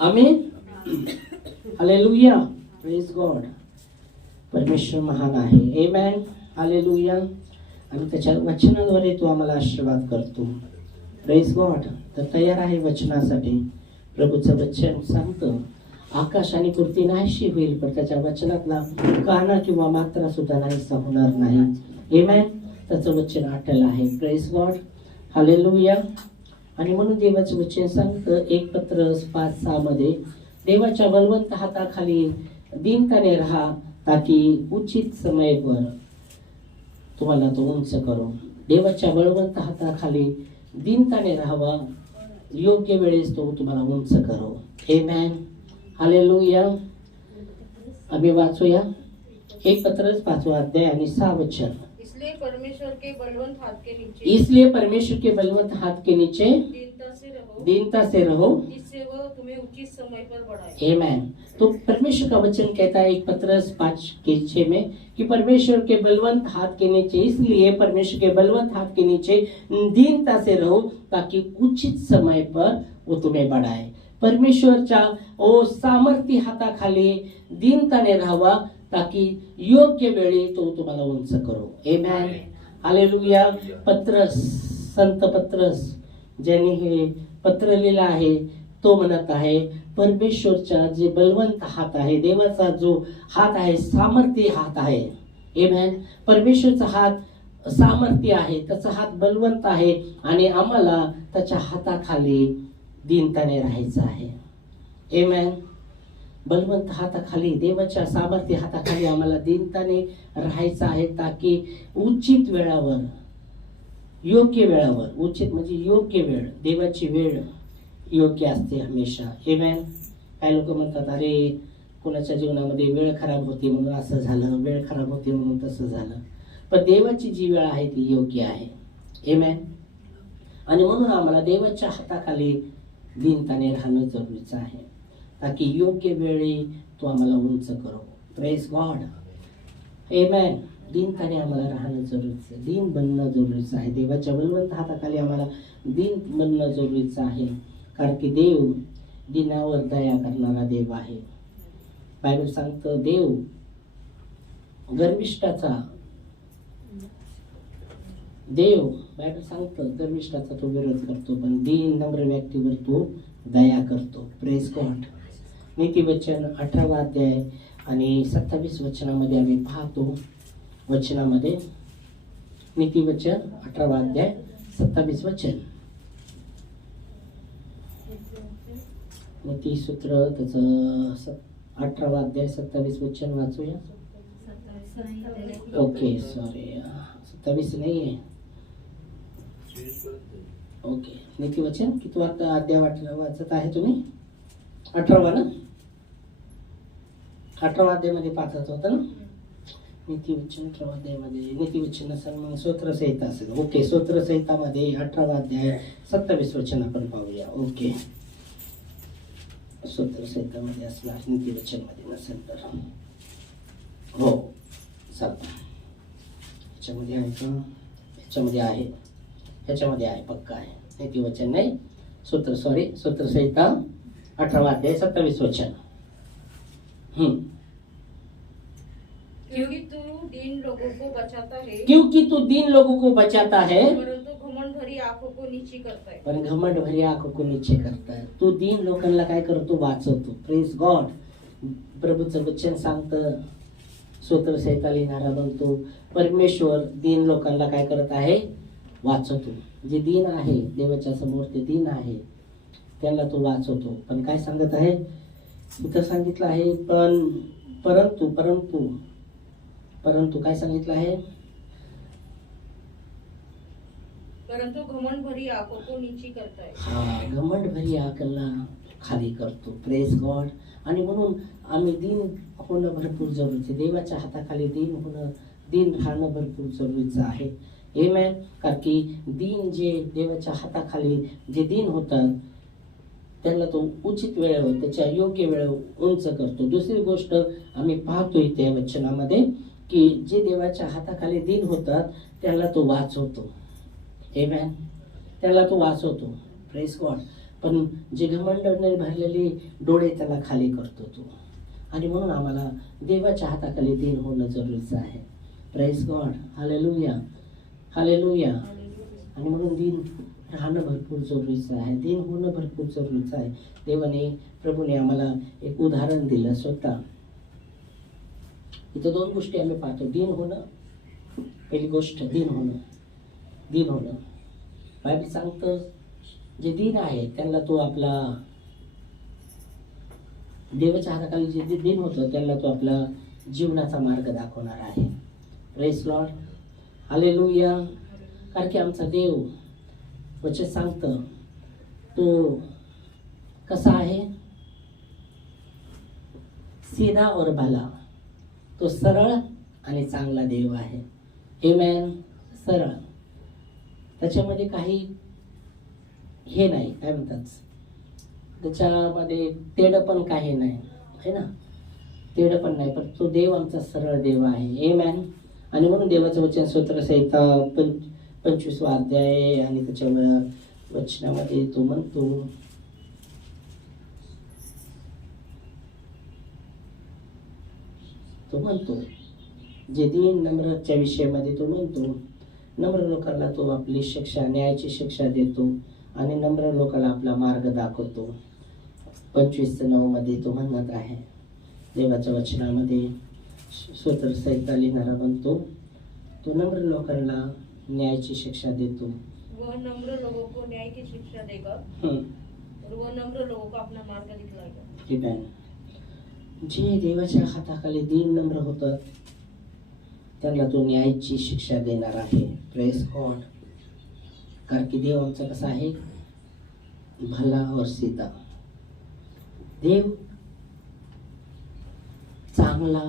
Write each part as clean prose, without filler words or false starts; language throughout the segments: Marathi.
आमेन. हालेलुया. Praise God. परमेश्वर महान आहे. आमेन. हालेलुया. आणि त्याच्या वचनाद्वारे तो आम्हाला आशीर्वाद करतो. Praise God. तर तयार आहे वचनासाठी. प्रभूचं वचन सांगतं आकाश आणि पृथ्वी नाहीशी होईल पण त्याच्या वचनातला काना किंवा मात्रा सुद्धा नाहीसा होणार नाही. आमेन. त्याचं वचन अटल आहे. Praise God. हालेलुया. आणि म्हणून देवाचं वचन सांगतं 1 पत्रस 5:6 मध्ये देवाच्या बलवंत हाताखाली दीनताने राहा ताकी उचित समय पर तुम्हाला तो उंच करो. देवाच्या बळवंत हाताखाली दीनताने राहावा, योग्य वेळेस तो तुम्हाला उंच करो. आमेन. हालेलुया. आम्ही वाचूया 1 पत्रस 5वां अध्याय आणि 6 वचन. इसलिए परमेश्वर के बलवंत हाथ के नीचे दीनता से रहो जिससे वह तुम्हें उचित समय पर बढ़ाए. आमेन. तो परमेश्वर का वचन कहता है 1 पत्रस 5:6 में कि परमेश्वर के बलवंत हाथ के नीचे, इसलिए परमेश्वर के बलवंत हाथ के नीचे दीनता से रहो ताकि उचित समय पर वो तुम्हें बढ़ाए. परमेश्वरच्या सामर्थ्य हाताखाली दीनताने राहावा ताकि योग्य वेळी तो तुम्हाला उंच करो. आमेन. हालेलुया. संत पत्रस ज्यांनी हे पत्र लिहिलं आहे तो म्हणत आहे परमेश्वरचा जे बलवंत हात आहे, देवाचा जो हात आहे, सामर्थ्य हात आहे. आमेन. परमेश्वरचा हात सामर्थ्य आहे, त्याचा हात बलवंत आहे आणि आम्हाला त्याच्या हाताखाली दीनताने राहायचं आहे. आमेन. बलवंत हाताखाली, देवाच्या सामर्थ्य हाताखाली आम्हाला दीनताने राहायचं आहे ताकी उचित वेळावर, योग्य वेळावर, उचित म्हणजे योग्य वेळ, देवाची वेळ योग्य असते हमेशा. आमेन. काही लोक म्हणतात अरे कोणाच्या जीवनामध्ये वेळ खराब होती म्हणून असं झालं, वेळ खराब होती म्हणून तसं झालं. पण देवाची जी वेळ आहे ती योग्य आहे. आमेन. आणि म्हणून आम्हाला देवाच्या हाताखाली दीनताने राहणं जरुरीचं आहे ताकि योग्य वेळी तो आम्हाला उंच करो. Praise God. आमेन. दीनताने आम्हाला राहणं जरुरीचं आहे, दीन बनणं जरुरीचं आहे. देवाच्या बलवंत हाताखाली आम्हाला दीन बनणं जरुरीचं आहे कारण की देव दिनावर दया करणारा देव आहे. बायबल सांगतं देव बायबल सांगतं गर्विष्ठाचा तो विरोध करतो पण दीन नम्र व्यक्तीवर तो दया करतो. Praise God. नीतिवचन 18वां अध्याय आणि 27 वचनामध्ये आम्ही पाहतो. वचनामध्ये नीतिवचन 18वां अध्याय 27 वचन. नीतिसूत्र त्याचं 18वां अध्याय 27 वचन वाचूया. ओके सॉरी 27 नाही आहे. ओके. नीतिवचन किती अध्याय वाचत आहे तुम्ही? 18वा ना? 18वां अध्यायामध्ये पाचच होतं ना? नीतिवचन 18वां अध्यायामध्ये नीतिवचन असेल मग स्तोत्रसंहिता असेल. ओके. स्तोत्रसंहितामध्ये 18वां अध्याय 27 वचन आपण पाहूया. ओके. स्तोत्रसंहितामध्ये असणार, नीतिवचन मध्ये नसेल तर हो चालतं. ह्याच्यामध्ये आहे का? ह्याच्यामध्ये आहे, ह्याच्यामध्ये आहे, पक्का आहे. नीतिवचन नाही, स्तोत्रसंहिता 18वां अध्याय 27 वचन. क्योंकि तू दीन लोगों को बचाता है परंतु घमंड भरी आंखों को नीची करता है. पण घमंड भरी आंखों को नीचे करताय. तू दीन लोकांना काय करतो? वाचवतो. Praise God. प्रभूचं वचन सांगतं, स्तोत्रसंहिता लिहिणारा म्हणतो परमेश्वर दीन लोकांना काय करत आहे? वाचवतो. जे दीन आहे देवाच्या समोर ते दीन आहे त्यांना तो वाचवतो. पण काय सांगत आहे इथं? सांगितलं आहे परंतु काय सांगितलं आहे? परंतु घमंड भरी आंखों को नीची करता है. हा, घमंड भरी आंखला खाली करतो. Praise God. आणि म्हणून आम्ही दीन होणं भरपूर जरुरीचं. देवाच्या हाताखाली दीन राहणं भरपूर जरुरीचं आहे. आमेन. कारण की दीन जे देवाच्या हाताखाली जे दीन होतात त्यांना तो उचित वेळेवर, त्याच्या योग्य वेळेवर उंच करतो. दुसरी गोष्ट आम्ही पाहतो इथे वचनामध्ये की जे देवाच्या हाताखाली दीन होतात त्यांना तो वाचवतो. आमेन. त्याला तो वाचवतो. Praise God. पण जे घमंडाने भरलेले डोळे त्याला खाली करतो तो. आणि म्हणून आम्हाला देवाच्या हाताखाली दीन होणं जरुरीचं आहे. Praise God. Hallelujah, hallelujah. आणि म्हणून दीन राहणं भरपूर जरुरीचं आहे, दीन होणं भरपूर जरुरीचं आहे. देवाने, प्रभूने आम्हाला एक उदाहरण दिलं स्वतः. इथं 2 गोष्टी आम्ही पाहतो. दीन होणं, पहिली गोष्ट दीन होणं. दीन होणं, बायबल सांगतं जे दीन आहे त्यांना तो आपला, देवाच्या हाताखाली जे दीन होतं त्यांना तो आपला जीवनाचा मार्ग दाखवणार आहे. Praise Lord. हालेलुया. कारण की आमचा देव वचन सांगतं तो कसा आहे, सीधा और भला. तो सरळ आणि चांगला देव आहे. आमेन. सरळ, त्याच्यामध्ये काही हे नाही, काय म्हणतात, त्याच्यामध्ये तेढ पण काही नाही आहे ना, तेढ पण नाही. पण तो देव आमचा सरळ देव आहे. आमेन. आणि म्हणून देवाचं वचन स्तोत्रसंहिता 25वा अध्याय आणि त्याच्या वचनामध्ये तो म्हणतो, जे दीन नम्रच्या विषयामध्ये तो म्हणतो, नम्र लोकांना तो आपली शिक्षा, न्यायाची शिक्षा देतो आणि नम्र लोकांना आपला मार्ग दाखवतो. 25:9 मध्ये तो म्हणत आहे देवाच्या वचनामध्ये. स्तोत्रसंहिता लिहिणारा म्हणतो, तो नम्र लोकांना न्यायाची शिक्षा देतो. वह नम्र लोगों को न्याय की शिक्षा देगा और वह नम्र लोगों को अपना मार्ग दिखलाएगा. जे देवाच्या हाताखाली दीन नम्र होतात त्यांना तो न्यायाची शिक्षा देणार आहे. Praise God. कारण की देव आमचा कसा आहे, भला और सीधा. देव चांगला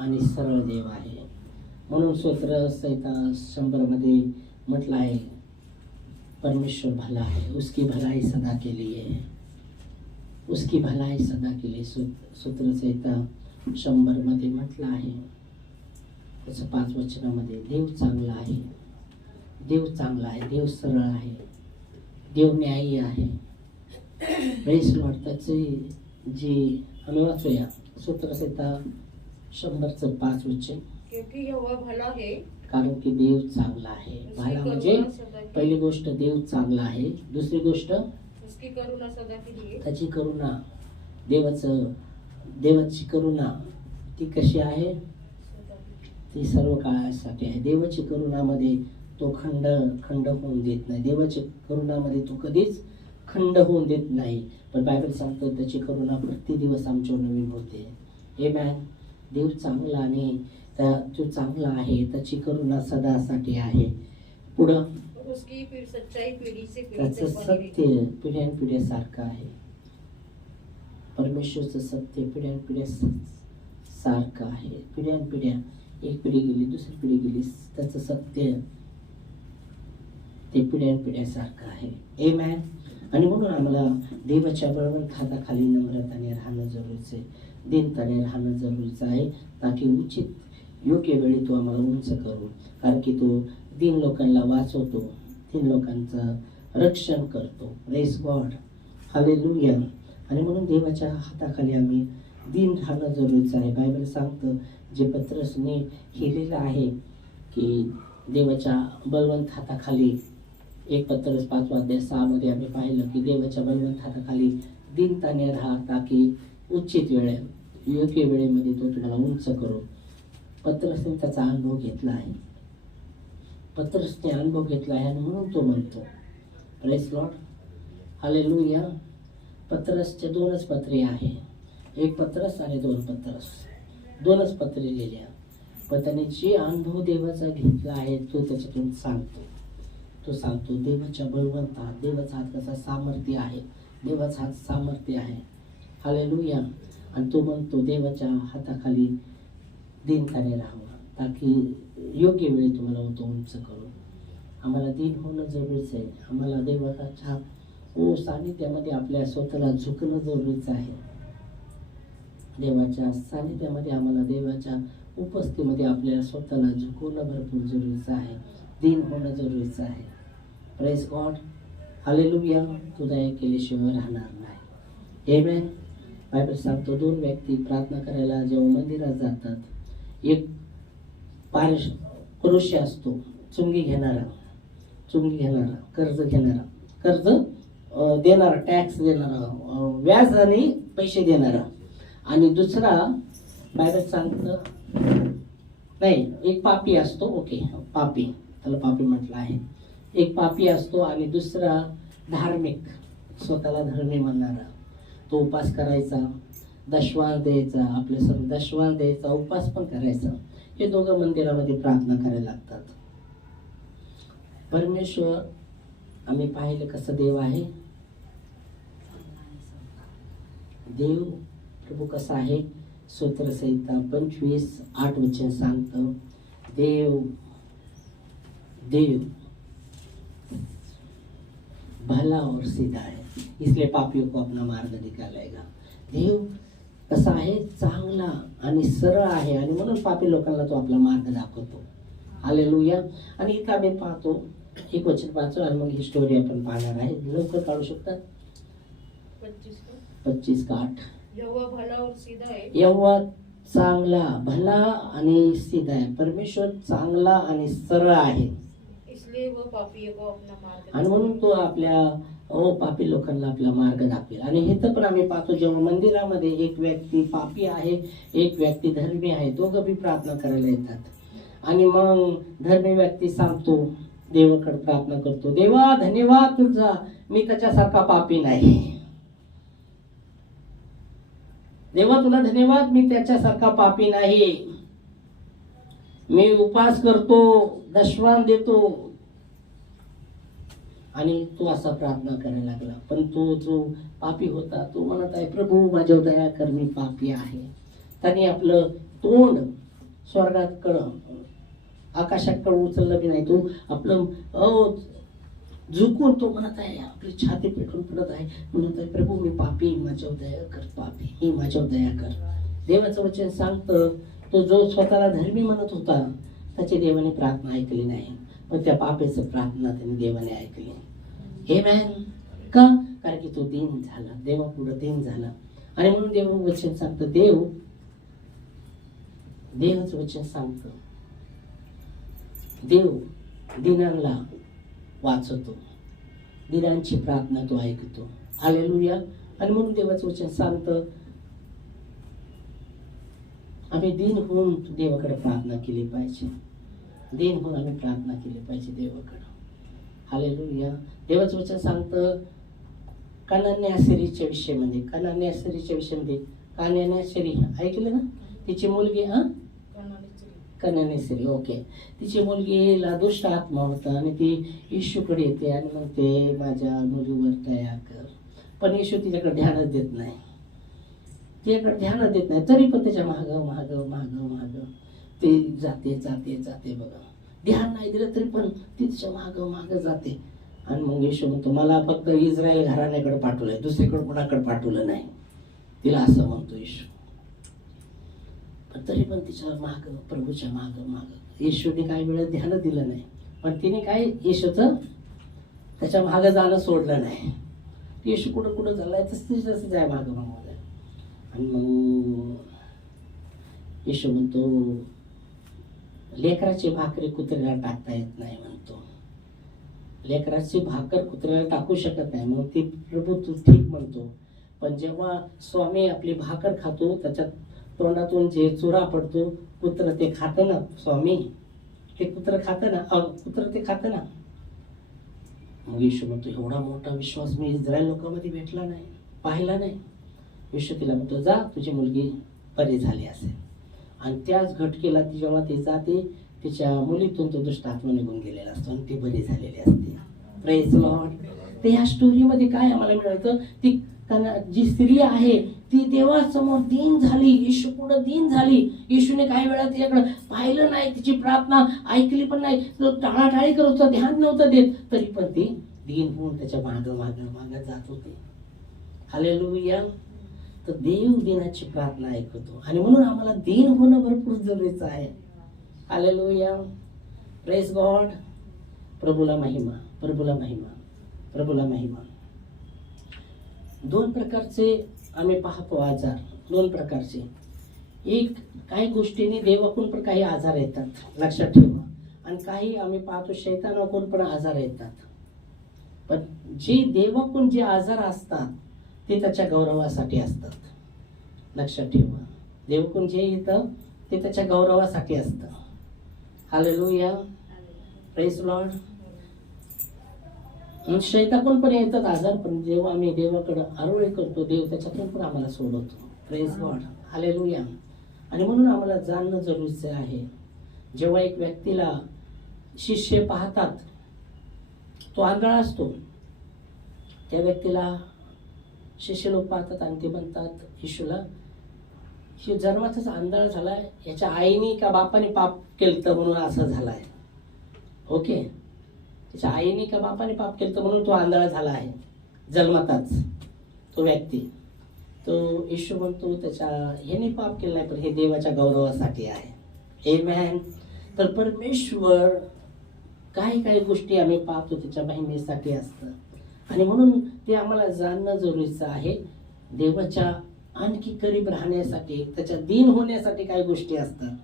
आणि सरळ देव आहे. म्हणून स्तोत्रसंहिता 100 मध्ये म्हटलं आहे, परमेश्वर भला है, उसकी भलाई सदा के लिए है, उसकी भलाई सदा के लिए. स्तोत्रसंहिता 100 मध्ये म्हटलं आहे, त्याचं 5 वचनामध्ये, देव चांगला आहे, देव चांगला आहे, देव सरळ आहे, देव न्यायी आहे. Praise Lord. त्याचे जे आम्ही वाचूया स्तोत्रसंहिता 100चं 5 वचन. क्योंकि यहोवा भला है, कारण की देव चांगला आहे. भला म्हणजे पहिली गोष्ट देव चांगला आहे, दुसरी गोष्ट उसकी करुणा सदा के लिए, त्याची करुणा, देवाची करुणा ती कशी आहे, ती सर्व काळासाठी आहे. देवाची करुणामध्ये तो खंड होऊन देत नाही. देवाच्या करुणामध्ये तो कधीच खंड होऊन देत नाही. पण बायबल सांगतो त्याची करुणा प्रति दिवस आमच्यावर नवीन होते. आमेन. देव चांगला आणि तो चांगला आहे, त्याची करुणा सदासाठी आहे. पुढं उसकी सच्चाई पिढी से पिढी त्याचं तक बनी सत्य पिढ्यानपिढ्या आहे. परमेश्वरचं सत्य पिढ्यानपिढ्या सारखं आहे. पिढ्यानपिढ्या, एक पिढी गेली दुसरी पिढी गेली, त्याचं सत्य ते पिढ्यानपिढ्यासारखं आहे. आमेन. आणि म्हणून आम्हाला देवाच्या बळवंत हाताखाली नम्रताने राहणं जरुरीचं आहे, दीनताने राहणं जरुरीचं आहे, ताकी उचित योग्य वेळी तो आम्हाला उंच करू. कारण की तो दीन लोकांना वाचवतो, दीन लोकांचं रक्षण करतो. Praise God. हालेलुया. आणि म्हणून देवाच्या हाताखाली आम्ही दीन राहणं जरुरीचं आहे. बायबल सांगतं, जे पत्रसने लिहिलेलं आहे की देवाच्या बलवंत हाताखाली, 1 पत्रस 5 अध्याय 6 मध्ये आम्ही पाहिलं की देवाच्या बलवंत हाताखाली दीनताने राहा, ताकी उचित वेळे, योग्य वेळेमध्ये तो तुम्हाला उंच करू. पत्रसने त्याचा अनुभव घेतला आहे, पत्रसने अनुभव घेतला आहे आणि म्हणून तो म्हणतो. Praise Lord. हालेलुया. पत्रसचे 2च पत्रे आहे, 1 पत्रस आणि 2 पत्रस, 2च पत्रे लिहिल्या. पण त्याने जे अनुभव देवाचा घेतला आहे तो त्याच्यातून सांगतो. तो सांगतो देवाच्या बळवंत हात, देवाचा हात कसा सामर्थ्य आहे, देवाचा हात सामर्थ्य आहे. हालेलुया. आणि तो म्हणतो देवाच्या हाताखाली दीनताने राहावं, ताकी योग्य वेळी तुम्हाला तो उंच करू. आम्हाला दीन होणं जरुरीचं आहे. आम्हाला देवाच्या सानिध्यामध्ये आपल्या स्वतःला झुकणं जरुरीचं आहे. देवाच्या सानिध्यामध्ये आम्हाला, देवाच्या उपस्थितीमध्ये आपल्याला स्वतःला झुकवणं भरपूर जरुरीचं आहे, दीन होणं जरुरीचं आहे. Praise God. हालेलुया. तू दया केल्याशिवाय राहणार नाही. आमेन. बायबल सांगतो 2 व्यक्ती प्रार्थना करायला जेव्हा मंदिरात जातात, एक पुरुष असतो चुंगी घेणारा, कर्ज देणारा, टॅक्स देणारा, व्याज आणि पैसे देणारा, आणि दुसरा बायबल सांगतं नाही, एक पापी असतो. ओके, पापी, त्याला पापी म्हटलं आहे. एक पापी असतो आणि दुसरा धार्मिक, स्वतःला धर्मी म्हणणारा. तो उपास करायचा, दशवान द्यायचा, आपले सर्व दशवान द्यायचा, उपास पण करायचा. हे दोघं मंदिरामध्ये प्रार्थना करायला लागतात. परमेश्वर, आम्ही पाहिलं कसं देव आहे. देव प्रभू कसा आहे. स्तोत्रसंहिता 25:8 वचन सांगतं, देव भला और सीधा है, इसलिए पापियों को अपना मार्ग निकालेगा. देव कसा आहे, चांगला आणि सरळ आहे, आणि म्हणून पापी लोकांना तो आपला मार्ग दाखवतो. हालेलुया. आणि इथं आम्ही पाहतो, एक वचन वाचू आणि मग ही स्टोरी आपण पाहणार आहे. लवकर काढू शकतात. 25:8. यहोवा भला और सीधा है. यहोवा चांगला, भला आणि सीधा आहे. परमेश्वर चांगला आणि सरळ आहे, इसलिए वो पापियों को अपना मार्ग, आणि म्हणून तो आपल्या पापी लोकांना आपला मार्ग दाखवेल. आणि हे तर पण आम्ही पाहतो, जेव्हा मंदिरामध्ये एक व्यक्ती पापी आहे, एक व्यक्ती धर्मी आहे, दोघं बी प्रार्थना करायला येतात. आणि मग धर्मी व्यक्ती सांगतो, देवाकडे प्रार्थना करतो, देवा धन्यवाद तुझा, मी त्याच्यासारखा पापी नाही. देवा तुला धन्यवाद, मी त्याच्यासारखा पापी नाही. मी उपास करतो, दशवान देतो. आणि तो असा प्रार्थना करायला लागला. पण तो जो पापी होता, तो म्हणत आहे, प्रभू माझ्यावर दया कर, मी पापी आहे. त्याने आपलं तोंड स्वर्गात आकाशात उचललं बी नाही. तो आपलं झुकून तो म्हणत आहे, आपली छाती पेटून पडत आहे, म्हणत आहे, प्रभू मी पापी, माझ्यावर दया कर, पापी ही माझ्यावर दया कर. देवाचं वचन सांगतं, तो जो स्वतःला धर्मी म्हणत होता, त्याची देवाने प्रार्थना ऐकली नाही, पण त्या पापेचं प्रार्थना त्यांनी देवाने ऐकली. आमेन. का? कारण की तो दीन झाला, देवापुढे दीन झाला. आणि म्हणून देव वचन सांगतं, देवाचं वचन सांगतं, देव दिनांना वाचवतो, दिनांची प्रार्थना तो ऐकतो. हालेलुया. आणि म्हणून देवाचं वचन सांगतं, आम्ही दिन होऊन देवाकडे प्रार्थना केली पाहिजे. दिन होऊन आम्ही प्रार्थना केली पाहिजे देवाकडे. हालेलुया. देवाचं वचन सांगतं, कनान्यासरीच्या विषयामध्ये, कनान्यासरी ऐकलं ना, तिची मुलगी कनान्यासरी, ओके, तिची मुलगीला दुष्ट आत्मा होता आणि ती येशूकडे येते आणि म्हणते, माझ्या मुलीवर दया कर. पण येशू तिच्याकडे ध्यानच देत नाही, तरी पण त्याच्या माग ते जाते बघा. ध्यान नाही दिलं तरी पण तिच्या माग जाते. आणि मग येशू म्हणतो, मला फक्त इस्रायल घराण्याकडे पाठवलंय, दुसरीकडे कोणाकडे पाठवलं नाही, तिला असं म्हणतो येशू. पण तरी पण तिच्या प्रभूच्या माग येशूने काही वेळा ध्यान दिलं नाही, पण तिने काय येशूचं त्याच्या मागं जाणं सोडलं नाही. येशू कुठं चाललाय तसं जाय मागं. आणि मग येशू म्हणतो, लेकराची भाकरी कुत्र्याला टाकता येत नाही म्हणतो. लेकराची भाकर कुत्र्याला टाकू शकत नाही. मग ती प्रभू तू ठीक म्हणतो, पण जेव्हा स्वामी आपली भाकर खातो, त्याच्यात तोंडातून जे चुरा पडतो, कुत्र ते खातं ना, स्वामी ते कुत्र खातं ना. मग येशू म्हणतो, एवढा मोठा विश्वास मी इस्रायल लोकांमध्ये भेटला नाही, पाहिला नाही. येशू तिला म्हणतो, जा, तुझी मुलगी बरी झाली असेल. आणि त्याच घटकेला जेव्हा ती जाते, तिच्या मुलीतून तो दुष्ट आत्मा निघून गेलेला असतो आणि ती बरी झालेली असते. Praise Lord. तर ह्या स्टोरीमध्ये काय आम्हाला मिळतं, ती जी स्त्री आहे ती देवासमोर दीन झाली, येशू पुढे दीन झाली. येशूने काही वेळा तिच्याकडे पाहिलं नाही, तिची प्रार्थना ऐकली पण नाही, टाळाटाळी करत होता, ध्यान नव्हतं देत, तरी पण ती दीन होऊन त्याच्या माग जात होती. हालेलुया. तर देव दिनाची प्रार्थना ऐकतो, आणि म्हणून आम्हाला दीन होणं भरपूर जरुरीचं आहे. हालेलुया. Praise God. प्रभूला महिमा. प्रभूला महिमा. दोन प्रकारचे आम्ही पाहतो आजार, दोन प्रकारचे. एक, काही गोष्टींनी देवाकडून पण काही आजार येतात, लक्षात ठेवा. आणि काही आम्ही पाहतो शैतानाकडून पण आजार येतात. पण जे देवाकडून जे आजार असतात ते त्याच्या गौरवासाठी असतात, लक्षात ठेवा. देवाकडून जे येतं ते त्याच्या गौरवासाठी असतं. Hallelujah, praise Lord. शैताकडून पण येतात आजार, पण जेव्हा आम्ही देवाकडे आरोळी करतो देव त्याच्यातून पण आम्हाला सोडवतो. Praise Lord, hallelujah. आणि म्हणून आम्हाला जाणणं जरुरीचं आहे. जेव्हा एक व्यक्तीला शिष्य पाहतात, तो आंधळा असतो, त्या व्यक्तीला शिष्य लोक पाहतात आणि ते म्हणतात येशूला, ही जन्मातच आंधळा झालाय, याच्या आईने का बापाने पाप केलं म्हणून असं झालाय. ओके, त्याच्या आईने का बापाने पाप केलं म्हणून तो आंधळा झाला आहे जन्मातच. तो व्यक्ती, तो येशू म्हणतो त्याच्या ह्याने पाप केलं नाही, पण हे देवाच्या गौरवासाठी आहे. आमेन. तर परमेश्वर काही काही गोष्टी आम्ही पाहतो त्याच्या महिमेसाठी असतं. आणि म्हणून ते आम्हाला जाणणं जरुरीचं आहे. देवाच्या आणखी करीब राहण्यासाठी, त्याच्या दिन होण्यासाठी काही गोष्टी असतात.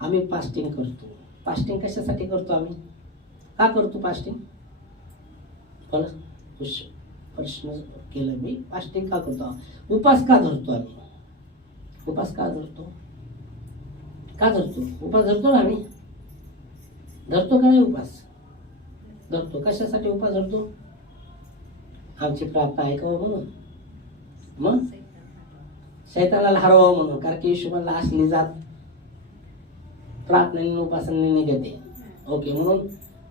आम्ही फास्टिंग करतो. फास्टिंग कशासाठी करतो आम्ही? का करतो फास्टिंग? बोला, प्रश्न केलं मी. फास्टिंग का करतो? उपास का धरतो आम्ही? उपास का धरतो? का धरतो? उपास धरतो ना आम्ही? धरतो का नाही उपास? धरतो. कशासाठी उपास धरतो? आमची प्रार्थना ऐकावं म्हणून. मग शैतानाला हरवावं म्हणून. कारण की येशू म्हणला असली जात प्रार्थनेने उपासनेने निघते. ओके, म्हणून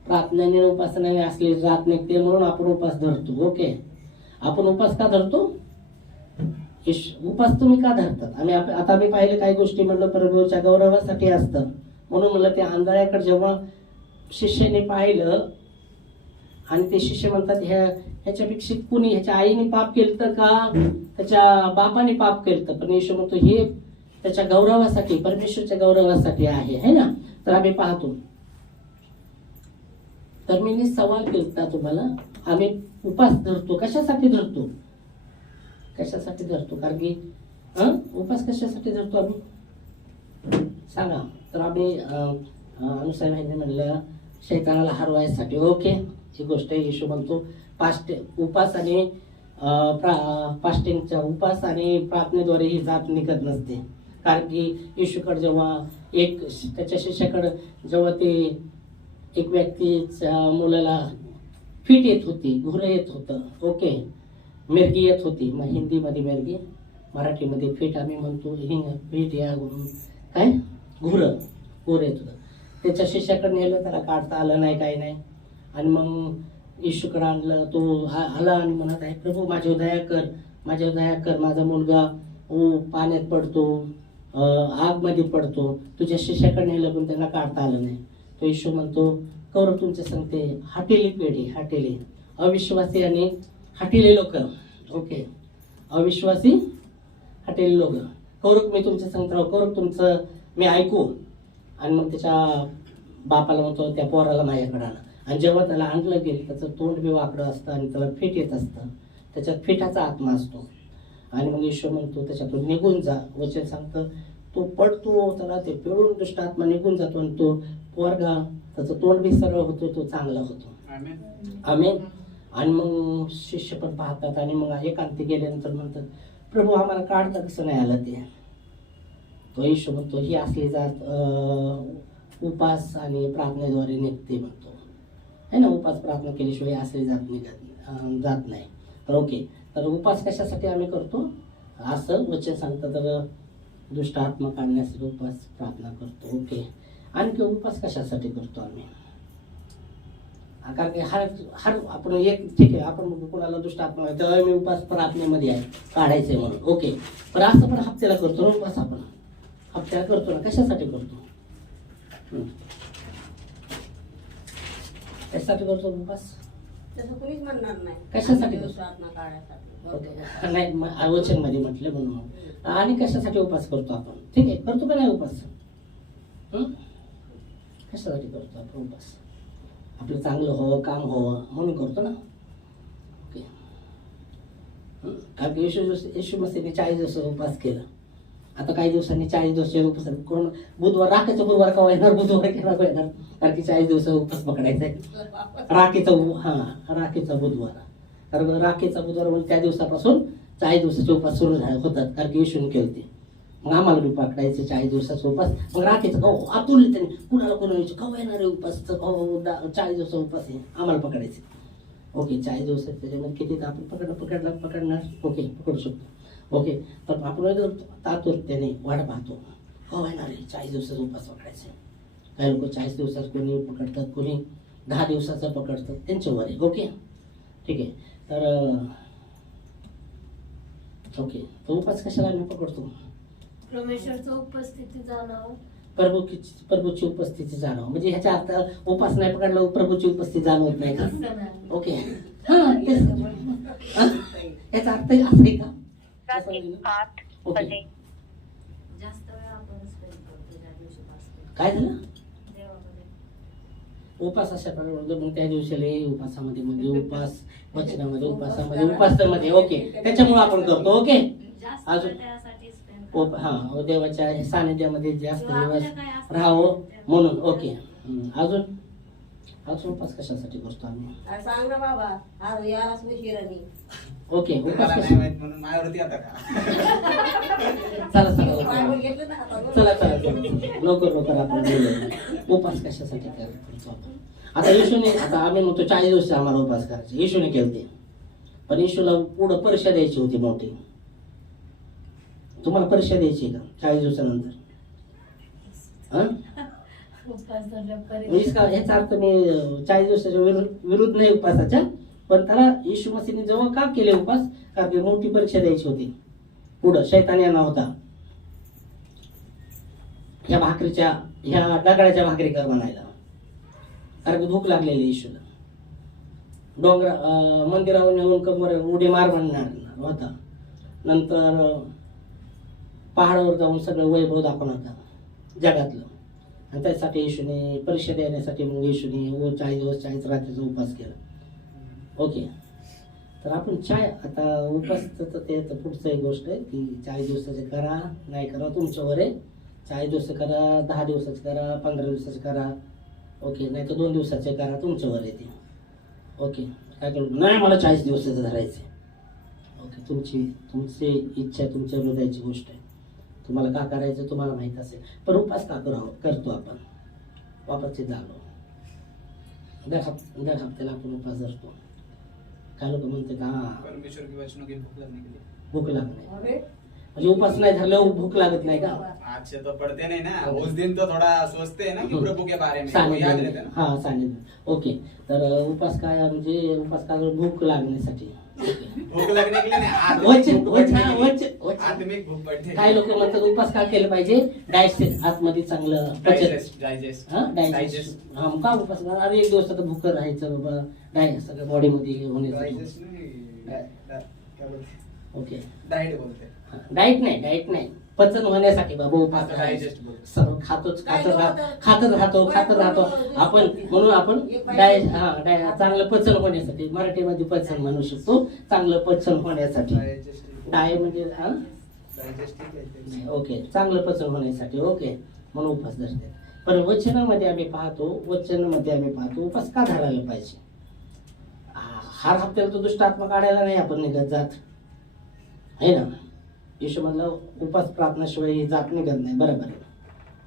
प्रार्थनेने उपासनेने असली जात निघते, म्हणून आपण उपास धरतो. ओके, आपण उपास का धरतो? उपास तुम्ही का धरतात? आता आम्ही पाहिलं काही गोष्टी, म्हणलं प्रभूच्या गौरवासाठी असतं. म्हणून म्हणलं ते आंधळ्याकडे जेव्हा शिष्याने पाहिलं आणि ते शिष्य म्हणतात ह्याच्यापेक्षा कुणी, ह्याच्या आईने पाप केलं का त्याच्या बापाने पाप केलं? पण येशू म्हणतो हे त्याच्या गौरवासाठी, परमेश्वरच्या गौरवासाठी आहे, है ना. तर आम्ही पाहतो. तर मी सवाल केला तुम्हाला, आम्ही उपास धरतो कशासाठी धरतो? कशासाठी धरतो? कारण की उपास कशासाठी धरतो आम्ही सांगा. तर आम्ही अनुसार म्हणलं शैतानाला हरवायसाठी. ओके, ही गोष्ट येशू म्हणतो उपास आणि फास्टिंगच्या उपास आणि प्रार्थनेद्वारे ही जात निघत नसते. कारण की येशूकडे जेव्हा त्याच्या शिष्याकडे जेव्हा ते एक व्यक्तीच्या मुलाला फिट येत होती, घुरं येत होतं. ओके, मिरगी येत होती. मग हिंदीमध्ये मिरगी, मराठीमध्ये फिट आम्ही म्हणतो. फिट या काय घुरं येत होतं. त्याच्या शिष्याकडे नेलं, त्याला काढता आलं नाही, काही नाही. आणि मग येशूकडे आणलं. तो आला आणि म्हणत आहे, प्रभू माझ्यावर दया कर, माझ्यावर दया कर. माझा मुलगा पाण्यात पडतो, आगमध्ये पडतो. तुझ्या शिष्याकडे नेलं पण त्यांना काढता आलं नाही. तो येशू म्हणतो, कौरव तुमच्या सांगते हटेली पिढी, हटेली अविश्वासी आणि हटेली लोक. ओके, अविश्वासी हटेली लोक. कौरव मी तुमच्या सांगतो, कौरव तुमचं मी ऐकू. आणि मग त्याच्या बापाला म्हणतो त्या पोराला माझ्याकडे आणा. आणि जेव्हा त्याला आणलं गेलं, त्याचं तोंड बी वाकडं असतं आणि त्याला फिट येत असतं, त्याच्यात फिटाचा आत्मा असतो. आणि मग येशू म्हणतो त्याच्यातून निघून जा. वचन सांगतं तो पडतो, त्याला ते पिळून दुष्ट आत्मा निघून जातो आणि तो पोरगा त्याचं तोंड बी सरळ होतो, तो चांगला होतो. आमेन. आणि मग शिष्य पण पाहतात आणि मग एकांती गेल्यानंतर म्हणतात, प्रभू आम्हाला काढता कसं नाही आलं ते? तो येशू म्हणतो ही असली जात उपास आणि प्रार्थनेद्वारे निघते म्हणतो, है ना. उपास प्रार्थना केल्याशिवाय असली जात नाही. तर ओके, तर उपास कशासाठी आम्ही करतो असं वचन सांगतं. तर दुष्ट आत्मा काढण्यासाठी उपास प्रार्थना करतो. ओके, आणखी उपास कशासाठी करतो आम्ही? कारण की हर आपण एक ठीक आहे, आपण कोणाला दुष्ट आत्मा तेव्हा मी उपास प्रार्थनेमध्ये आहे काढायचंय म्हणून. ओके, पण असं पण हप्त्याला करतो ना उपास. आपण हप्त्याला करतो ना, कशासाठी करतो? कशासाठी करतो उपास? कोणीच म्हणणार नाही कशासाठी नाही. वचन मध्ये म्हटलं म्हणून. आणि कशासाठी उपास करतो आपण? ठीक आहे, करतो का नाही उपास? कशासाठी करतो आपण उपास? आपलं चांगलं व्हावं, काम व्हावं म्हणून करतो ना. कारण की येशू मसीहने 40 दिवस उपवास केला. आता काही दिवसांनी 40 दिवस उपवास कोण बुधवार राखेचा बुधवार केव्हा येणार, बुधवार केव्हा येणार, कारण की 40 दिवस उपवास पकडायचा आहे. राखेचा बुधवार, कारण राखेचा बुधवार म्हणजे त्या दिवसापासून 40 दिवसाचे उपवास सुरू होतात, कारण की येशूने केले ते. मग आम्हाला बी पकडायचे 40 दिवसाचा उपास. मग राखेचं गाव आतुरले त्यांनी कुणाला केव्हा येणार आहे उपास, 40 दिवसाचा उपास आहे आम्हाला पकडायचे. ओके 40 दिवस त्याच्यामध्ये किती आपण पकडणार ओके पकडू शकतो. ओके तर आपण तात्पुरत्याने वाट पाहतो केव्हा येणार आहे 40 दिवसाचा उपास पकडायचे. काही लोक 40 दिवसात कोणी पकडतात, कोणी 10 दिवसाचा पकडतात, त्यांच्यावर आहे. ओके ठीक आहे. तर ओके तो उपास कशाला आम्ही पकडतो? परमेश्वरचं उपस्थिती जाणावं, प्रभूची उपस्थिती जाणव, म्हणजे ह्याच्या अर्थ उपास नाही पकडलं प्रभूची उपस्थिती जाणवत नाही का? ओके हा तेच याचा अर्थ असं आहे का? ओके जास्त वेळ आपण स्पेंड करतो त्या दिवशी पासून काय झालं? देवामध्ये उपास अशा प्रकारे मग त्या दिवसाला उपासामध्ये म्हणजे उपास वचनामध्ये उपासामध्ये उपासामध्ये ओके त्याच्यामुळे आपण करतो. ओके जास्त अजून वेळ त्यासाठी स्पेंड हा देवाच्या सानिध्यामध्ये जास्त दिवस राहावं म्हणून. ओके अजून उपास कशासाठी करतो आम्ही? सांग ना बाबा, आज यालाच उशिरानी. ओके उपास मला नाही माहित म्हणून माझ्यावरती आता का? चला लवकर आपण बोलूया. उपास कशासाठी करतो आपण? आता येशूने, आता आम्ही म्हणतो 40 दिवस आम्हाला उपास करायचे, येशूने केलते, पण येशूला पुढं परीक्षा द्यायची होती मोठी. तुम्हाला परीक्षा द्यायची का 40 दिवसानंतर? ह्याचा अर्थ मी 40 दिवसाच्या विरुद्ध नाही उपासाच्या, पण त्याला येशू मसीहने जेव्हा का केले उपास, कारण की मोठी परीक्षा द्यायची होती. पुढं शैतान येणार होता, ह्या दगडाच्या भाकरी कर म्हणायला, कारण की भूक लागलेली येशूला. मंदिरावर नेऊन कमर उडी मार म्हणणार होता. नंतर पहाडावर जाऊन सगळं वैभव दाखवणार होता जगातलं, आणि त्यासाठी येशूने परीक्षा देण्यासाठी मग येशूने 40 दिवस 40 रात्रीचा उपास केला. ओके तर आपण आता उपास ते पुढचं एक गोष्ट आहे की 40 दिवसाचे करा नाही करा तुमच्यावर आहे. 40 दिवस करा, 10 दिवसाचे करा, 15 दिवसाचे करा, ओके नाही तर 2 दिवसाचे करा, तुमच्यावर आहे ते. ओके काय करू नाही मला 40 दिवसाचं धरायचं. ओके तुमची इच्छा तुमच्या हृदयाची गोष्ट आहे, तुम्हाला का करायचं तुम्हाला माहित असेल. पण उपास का करतो आपण? वापरचे झालो दर हप्त्याला आपण उपास धरतो. काय लोक म्हणते का परमेश्वर की वचनों की भूख लगने के लिए. भूक लागणे म्हणजे उपास नाही धरल्यावर भूक लागत नाही का? आज से तो पढ़ते नहीं ना, उस दिन तो थोड़ा सोचते हैं ना कि प्रभु के बारे में, वो याद रहता है ना. हा सानिध्य. ओके तर उपास काय म्हणजे उपास काय भूक लागण्यासाठी. भूक लगने के लिए नहीं, आत्मिक भूक बढ़ती है. काही लोक म्हणतात उपास का केलं पाहिजे? डायजेस्ट आतमध्ये चांगलं पचन. डायजेस्ट हा का उपास करणार? अरे 1 दिवस आता भूक राहायचं बाबा, डायजेस्ट सगळं बॉडीमध्ये होण्यासाठी. डायजेस्ट नहीं, क्या बोलते हैं, ओके डाइट बोलते हैं. डाएट नाही पचन होण्यासाठी बाबा उपास डायजेस्ट सर्व खातच राहतो आपण, म्हणून आपण चांगलं पचन होण्यासाठी, मराठीमध्ये पचन म्हणू शकतो, चांगलं पचन होण्यासाठी. डाय म्हणजे ओके चांगलं पचन होण्यासाठी. ओके म्हणून उपास धरते. पण वचनामध्ये आम्ही पाहतो उपास का धरायला पाहिजे? हर हप्त्याला तो दुष्ट आत्मा काढायला नाही आपण निघत जात आहे ना. येशू म्हणलं उपास प्रार्थनाशिवाय जात निघत नाही, बरोबर आहे.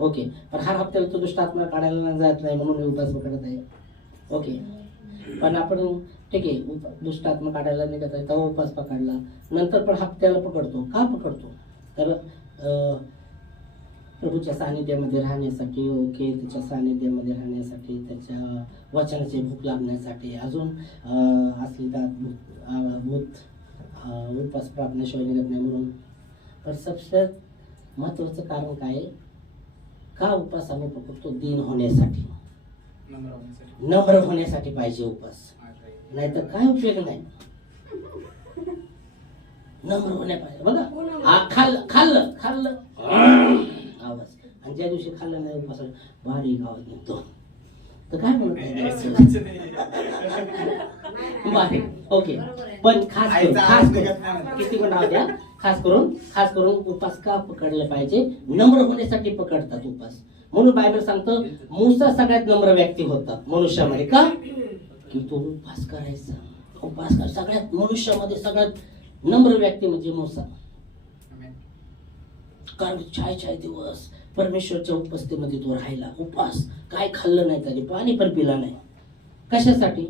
ओके पण हर हप्त्याला तो दुष्ट आत्मा काढायला जात नाही म्हणून उपास पकडत आहे. ओके पण आपण ठीक आहे दुष्ट आत्मा काढायला निघत आहे तेव्हा उपास पकडला, नंतर पण हप्त्याला पकडतो. का पकडतो? तर प्रभूच्या सानिध्यामध्ये राहण्यासाठी. ओके त्याच्या सानिध्यामध्ये राहण्यासाठी, त्याच्या वचनाची भूक लागण्यासाठी, अजून असली भूत उपास प्रार्थनेशिवाय निघत नाही म्हणून. तर सबसे महत्वाचं कारण काय का उपास आम्ही पकडतो? दिन होण्यासाठी, नम्र होण्यासाठी पाहिजे उपास, नाहीतर काय उपयोग नाही. नम्र होण्या पाहिजे बघा. खाल्लं आवाज, आणि ज्या दिवशी खाल्लं नाही उपास बारीक आवाज निघतो. तर काय म्हणत नाही, आहे? नाही, चुकीचं नाही. बारीक. ओके, बरोबर आहे. पण खास करून आईचा खास आवाज करून निघत नाही म्हणतात. किती पण राहू द्या, खास करून उपास का पकडले पाहिजे? नम्र होण्यासाठी पकडतात उपास. म्हणून बायबल सांगतं मूसा सगळ्यात नम्र व्यक्ती होता मनुष्यामध्ये. का? की तो उपास करायचा. उपास कर सगळ्यात मनुष्यामध्ये सगळ्यात नम्र व्यक्ती म्हणजे मूसा. आमेन. कारण 6 दिवस परमेश्वरच्या उपस्थितीमध्ये तो राहिला. उपास, काय खाल्लं नाही त्याने, पाणी पण पिला नाही. कशासाठी?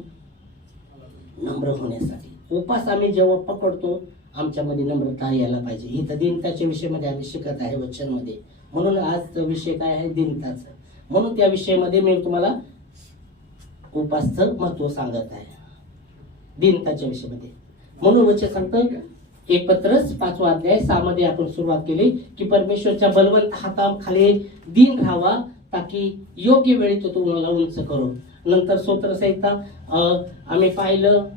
नम्र होण्यासाठी. उपास आम्ही जेव्हा पकडतो आमच्यामध्ये नम्रता यायला पाहिजे. इथं दीनताच्या विषयामध्ये आम्ही शिकत आहे वचनमध्ये. म्हणून आज विषय काय आहे? दीनताचा. म्हणून त्या विषयामध्ये मी तुम्हाला उपासचं महत्व सांगत आहे दीनताच्या विषयामध्ये. म्हणून वचन सांगतं 1 पत्रस 5 अध्याय 6 मध्ये आपण सुरुवात केली की परमेश्वरच्या बलवंत हाताखाली दीन राहावा ताकी योग्य वेळी तो तुम्हाला उंच करो. नंतर स्तोत्रसंहिता आम्ही पाहिलं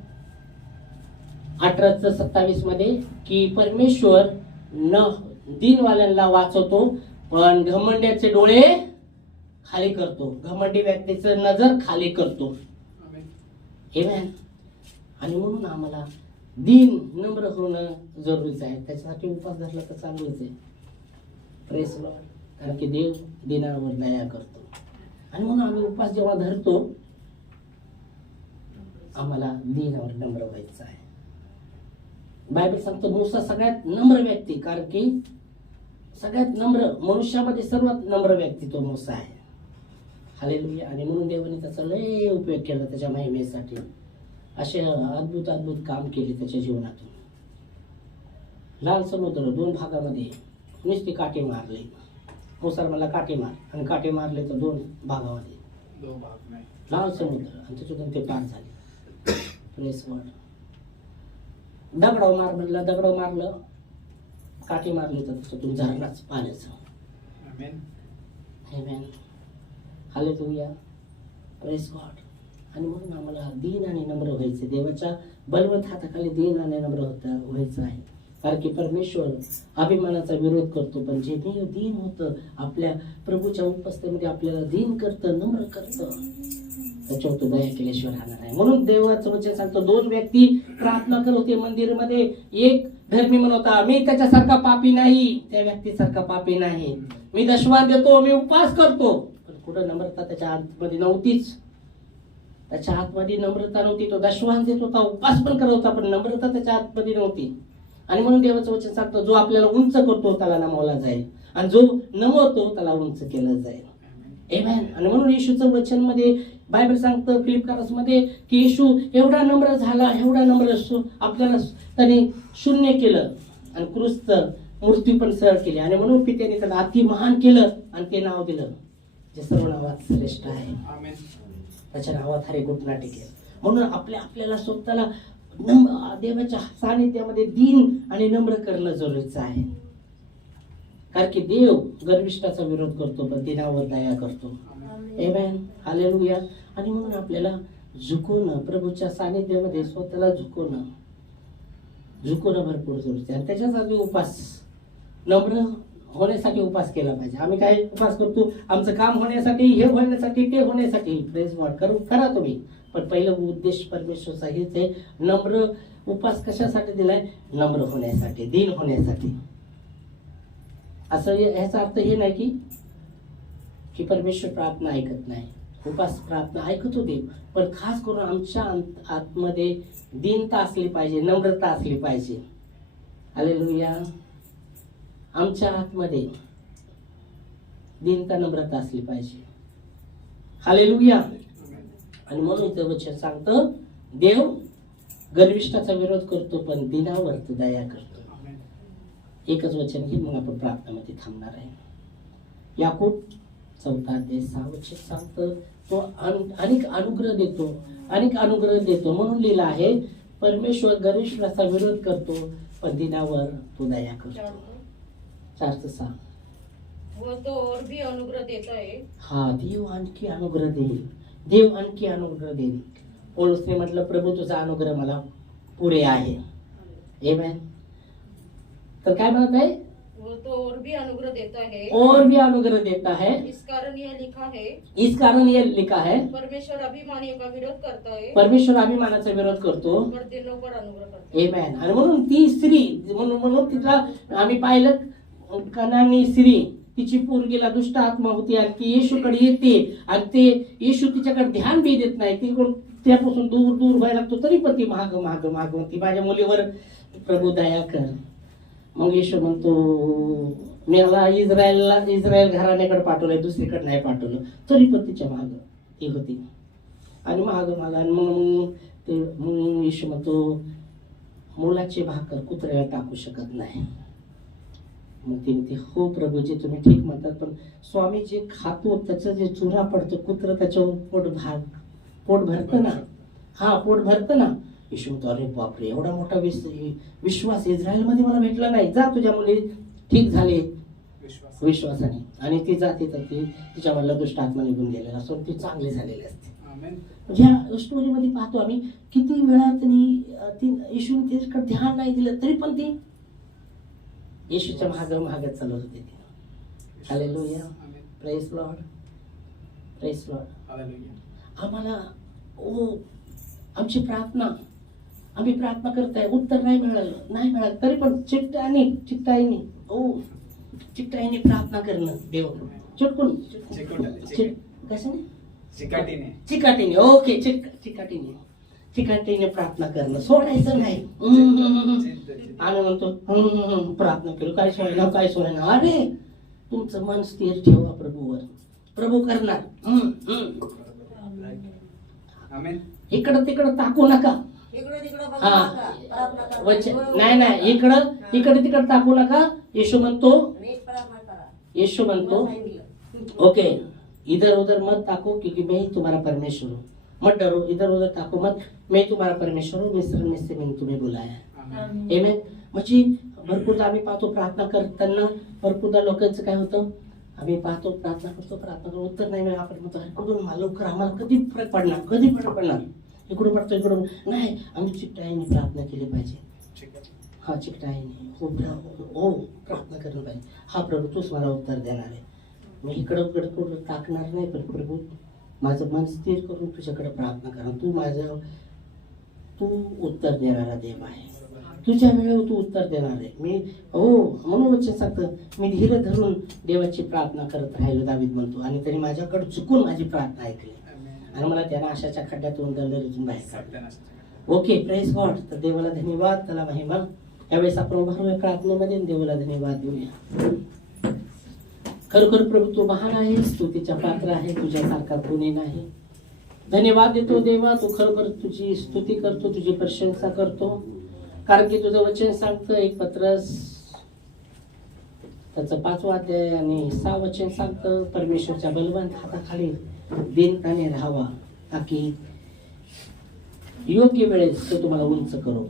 18:27 मध्ये की परमेश्वर न दीनवाल्यांना वाचवतो पण घमंड्याचे डोळे खाली करतो. घमंडी व्यक्तीचं नजर खाली करतो. आमेन. Amen. आणि म्हणून आम्हाला दीन नम्र होणं जरुरीचं आहे. त्याच्यासाठी उपास धरला तर चांगलंच आहे. Press Lord. कारण की देव दिनावर दया करतो. आणि म्हणून आम्ही उपास जेव्हा धरतो आम्हाला दीनावर नम्र व्हायचं आहे. बायबल सांगतो मूसा सगळ्यात नम्र व्यक्ती, कारण की सगळ्यात नम्र मनुष्यामध्ये सर्वात नम्र व्यक्ती तो मूसा आहे. हालेलुया. आणि म्हणून देवाने त्याचा लय उपयोग केला त्याच्या महिमेसाठी. असे अद्भुत काम केले त्याच्या जीवनातून. लाल समुद्र 2 भागामध्ये नुसती काठी मारले. मुसर मला काठी मार, आणि काठी मारले तर 2 भागामध्ये 2 भाग नाही. लाल समुद्र, आणि त्याच्यातून ते पार झाले. Press word. दगडाव मार म्हणलं, दगडाव मारलं, काठी मारली तर त्याच्यातून झरणाच पाण्याचं. आमेन. आमेन. हालेलुया. Press God. आणि म्हणून आम्हाला दीन आणि नम्र व्हायचे. देवाच्या बलवंत हाताखाली दीन आणि नम्र व्हायचं आहे. कारण की परमेश्वर अभिमानाचा विरोध करतो, पण जे दीन होतं आपल्या प्रभूच्या उपस्थितीमध्ये आपल्याला दीन करतं, नम्र करतं, त्याच्यावर तो दया केल्याशिवाय राहणार आहे. म्हणून देवाचं वचन सांगतो 2 व्यक्ती प्रार्थना करत होते मंदिरामध्ये. एक धर्मी म्हणत होता मी त्याच्यासारखा पापी नाही, त्या व्यक्तीसारखा पापी नाही, मी दशवान देतो, मी उपवास करतो. पण कुठं नम्रता त्याच्या आतमध्ये नव्हतीच. त्याच्या आतमध्ये नम्रता नव्हती. तो दशवान देत होता, उपवास पण करत होता, पण नम्रता त्याच्या आतमध्ये नव्हती. आणि म्हणून देवाचं वचन सांगतो जो आपल्याला उंच करतो त्याला नमवला जाईल, आणि जो नमवतो त्याला उंच केलं जाईल. आमेन. आणि म्हणून येशूचं वचन मध्ये बायबल सांगतं फिलिप्पियन्स मध्ये की येशू एवढा नम्र झाला, एवढा नम्र आपल्याला त्याने शून्य केलं आणि क्रूसचं मृत्यू पण सहन केली. आणि म्हणून पित्याने त्याला अति महान केलं आणि ते नाव दिलं जे सर्व नावात श्रेष्ठ आहे. आमेन. त्याच्या नावात हरे घुटना टेकेल. म्हणून आपल्याला स्वतःला देवाच्या सानिध्यामध्ये दीन आणि नम्र करणं जरुरीचं आहे. कारण की देव गर्विष्ठाचा विरोध करतो पण दिनावर दया करतो. आमेन. हालेलुया. आणि म्हणून आपल्याला झुकवणं, प्रभूच्या सानिध्यामध्ये स्वतःला झुकवणं भरपूर जरुरीचं आहे. आणि त्याच्यासाठी उपास, नम्र होण्यासाठी उपास केला पाहिजे. आम्ही काय उपास करतो? आमचं काम होण्यासाठी, हे होण्यासाठी, ते होण्यासाठी. Praise God. करा तुम्ही, पण पहिलं उद्देश परमेश्वरचा हेच आहे. नम्र उपास कशासाठी दिलाय? नम्र होण्यासाठी, दीन होण्यासाठी. असं ह्याचा अर्थ हे नाही की परमेश्वर प्रार्थना ऐकत नाही. उपास प्रार्थना ऐकत होते, पण खास करून आमच्या आतमध्ये दीनता असली पाहिजे, नम्रता असली पाहिजे. हालेलुया. आमच्या आतमध्ये दीनता, नम्रता असली पाहिजे. हालेलुया. आणि म्हणून इथं वचन सांगतं देव गर्विष्ठाचा विरोध करतो पण दिनावर तो दया करतो. एकच वचन घे, मग आपण प्रार्थनामध्ये थांबणार आहे. याकूब 4 अध्याय 6 वचन सांगतं तो अनेक अनुग्रह देतो. म्हणून लिहिलं आहे परमेश्वर गर्विष्ठाचा विरोध करतो पण दिनावर तो दया करतो. 4:6. वो तो और भी अनुग्रह देता है. हा, देव आणखी अनुग्रह देईल. देव आणखी अनुग्रह देईल. पौलुसने म्हटलं प्रभू तुझा अनुग्रह मला पुरे आहे. आमेन. तर काय म्हणत आहे? वो तो और भी अनुग्रह देता है, और भी अनुग्रह देता है। इस कारण यह लिखा है, इस कारण ये लिखा है, परमेश्वर अभिमानियों का विरोध करता है परमेश्वर अभिमानाचा विरोध करतो। पर दिनों पर अनुग्रह करता है। आमेन. आणि म्हणून ती स्त्री म्हणून तिला आम्ही पाहिलं कनानी स्त्री, तिची पोरगीला दुष्ट आत्मा होती आणि ती येशूकडे येते आणि ते येशू तिच्याकडे ध्यान बी देत नाही, ती त्यापासून दूर दूर व्हायला लागतो, तरी पण ती माग माग माग ती माझ्या मुलीवर प्रभू दया कर. मग येशू म्हणतो मला इस्रायल घराण्याकडे पाठवलंय, दुसरीकडे नाही पाठवलं, तरी पण तिच्या माग ती होती आणि माग माग. आणि मग येशू म्हणतो मुलाची भाकर कुत्र्याला टाकू शकत नाही. मग ती म्हणते हो प्रभूजी तुम्ही ठीक म्हणतात, पण स्वामी जे खातो त्याचं जे चुरा पडतो कुत्र त्याच्यावर पोट भरतं ना. हा पोट भरतं ना. येशू म्हणतो अरे बापरे एवढा मोठा विश्वास इस्रायल मध्ये मला भेटला नाही. जा तुझ्या मुली ठीक झाले विश्वासाने. आणि ती जाते तर ती तिच्या मधला दुष्ट आत्मा निघून गेलेला असतो, ती चांगली झालेली असते. ह्या स्टोरीमध्ये पाहतो आम्ही किती वेळा ती येशूने तिच्याकडे ध्यान नाही दिलं, तरी पण ती येशूच्या मागे चालवत होती. Hallelujah, praise Lord, praise Lord. आम्हाला आमची प्रार्थना आम्ही प्रार्थना करताय, उत्तर नाही मिळालं तरी पण चिकटाईने प्रार्थना करणं. देव चिटकून कशाने चिकाटीने ओके चिकाटीने प्रार्थना करणं सोडायचं नाही. आम्ही म्हणतो प्रार्थना करू काय सोडायला. अरे तुमचं मन स्थिर ठेवा प्रभूवर, प्रभू करणार. इकडं तिकडं ताकू नका. हा नाही इकडे तिकडे ताकू नका. येशू म्हणतो ओके इधर उधर मत ताको क्योंकि मैं ही तुम्हारा परमेश्वर हूँ. मत डरो, इधर उधर ताको मत, मैं तुम्हारा परमेश्वर हूँ, मिस्र में से मैंने तुम्हें बुलाया. आमेन. म्हणजे भरपूरदा आम्ही पाहतो प्रार्थना करताना भरपूरदा लोकांचं काय होतं, आम्ही पाहतो प्रार्थना करतो उत्तर नाही मिळालं. आपण म्हणतो कुठून लवकर आम्हाला कधी फरक पडणार इकडून पडतो इकडून नाही. आम्ही चिकटाईने प्रार्थना केली पाहिजे. हा चिकटाईने हो प्रार्थना करायला पाहिजे. हा प्रभू तूच मला उत्तर देणार आहे. मी इकडं टाकणार नाही, पण प्रभू माझं मन स्थिर करून तुझ्याकडे प्रार्थना करा. तू उत्तर देणारा देव आहे. तुझ्या वेळेवर तू उत्तर देणार आहे. मी म्हणून वचन सांगतं मी धीर धरून देवाची प्रार्थना करत राहिलो दावीद म्हणतो, आणि तरी माझ्याकडे चुकून माझी प्रार्थना ऐकली आणि मला त्या नाशाच्या खड्ड्यातून दलदलीतून बाहेर काढलं. Okay praise God. तर देवाला धन्यवाद, त्याला महिमा. यावेळेस आपण उभारूया प्रार्थनेमध्ये, देवाला धन्यवाद देऊया. खरोखर प्रभू तू महान आहेस, तू तिच्या पात्र आहे, तुझ्यासारखा कोणी नाही. धन्यवाद देतो देवा, तू खरोखर तुझी स्तुती करतो, तुझी प्रशंसा करतो, कारण की तुझं वचन सांगतं एक पत्रस त्याचं 5वां अध्याय आणि 6 वचन सांगतं परमेश्वरच्या बलवंत हाताखाली दीनताने राहावा, ताकी योग्य वेळेस तो तुम्हाला उंच करो.